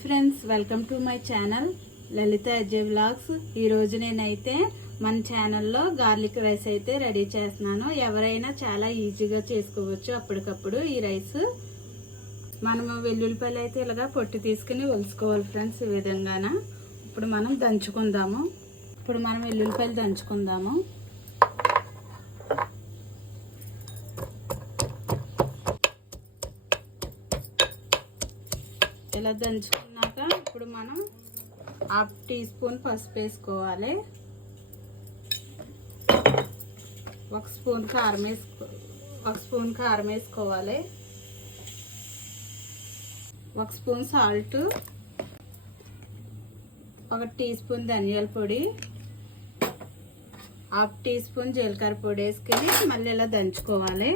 Friends, welcome to my channel Lalitha Ajay vlogs. ఈరోజు నేనైతే మన ఛానల్లో గార్లిక్ రైస్ అయితే రెడీ చేస్తున్నాను. ఎవరైనా చాలా ఈజీగా చేసుకోవచ్చు అప్పటికప్పుడు ఈ రైస్. మనము వెల్లుల్లిపాయలు అయితే ఇలాగా పొట్టు తీసుకుని ఒలుసుకోవాలి ఫ్రెండ్స్, ఈ విధంగాన. ఇప్పుడు మనం దంచుకుందాము. వెల్లుల్లిపాయలు దంచుకుందాము. ఇలా దంచుకున్నాక ఇప్పుడు మనం 1/2 టీ స్పూన్ పసుపు వేసుకోవాలి. 1 స్పూన్ కారం వేసుకోవాలి. 1 స్పూన్ సాల్ట్, 1 టీ స్పూన్ ధనియాల పొడి, 1/2 టీ స్పూన్ జీలకర్ర పొడి వేసుకొని మళ్ళీ ఇలా దంచుకోవాలి.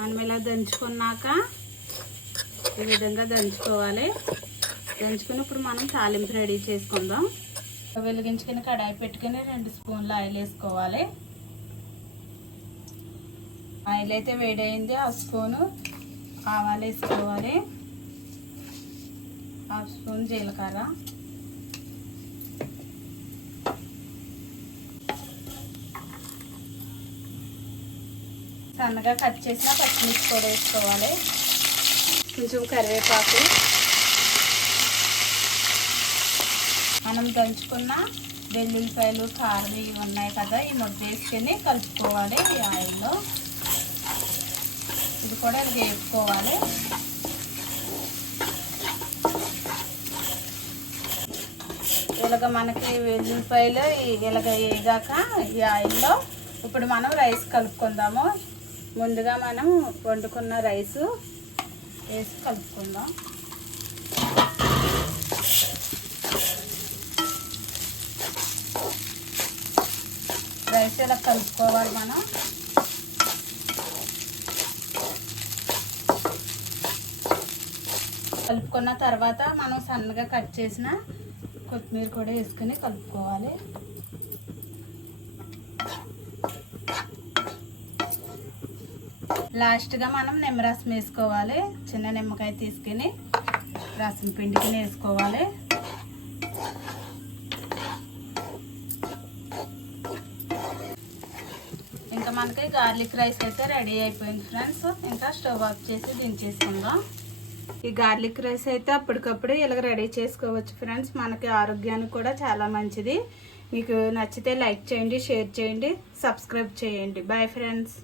మనం ఇలా దంచుకున్నాక ఈ విధంగా దంచుకోవాలి. దంచుకుని ఇప్పుడు మనం తాలింపు రెడీ చేసుకుందాం. వెలిగించుకుని కడాయి పెట్టుకుని 2 స్పూన్లు ఆయిల్ వేసుకోవాలి. ఆయిల్ అయితే వేడైంది. 1 స్పూను ఆవాలు వేసుకోవాలి. 1/2 స్పూన్ జీలకర్ర, సన్నగా కట్ చేసిన పచ్చిమిర్చి కూడా వేసుకోవాలి. కొంచెం కరివేపాకు, మనం దంచుకున్న వెల్లుల్లిపాయలు, కారం ఇవి ఉన్నాయి కదా, ఈ ముద్ద వేసుకొని కలుపుకోవాలి ఈ ఆయిల్లో. ఇది కూడా వేపుకోవాలి. ఇలాగ మనకి వెల్లుల్లిపాయలు ఇలాగ వేగాక ఈ ఆయిల్లో ఇప్పుడు మనం రైస్ కలుపుకుందాము. ముందుగా మనం వండుకున్న రైసు వేసి కలుపుకుందాం. రైస్ ఇలా కలుపుకోవాలి మనం. కలుపుకున్న తర్వాత మనం సన్నగా కట్ చేసిన కొత్తిమీర కూడా వేసుకుని కలుపుకోవాలి. లాస్ట్గా మనం నిమ్మరసం వేసుకోవాలి. చిన్న నిమ్మకాయ తీసుకుని రసం పిండికి వేసుకోవాలి. ఇంకా మనకి గార్లిక్ రైస్ అయితే రెడీ అయిపోయింది ఫ్రెండ్స్. ఇంకా స్టవ్ ఆఫ్ చేసి దించేసుకుందాం. ఈ గార్లిక్ రైస్ అయితే అప్పటికప్పుడు ఇలా రెడీ చేసుకోవచ్చు ఫ్రెండ్స్. మనకి ఆరోగ్యానికి కూడా చాలా మంచిది. మీకు నచ్చితే లైక్ చేయండి, షేర్ చేయండి, సబ్స్క్రైబ్ చేయండి. Bye friends.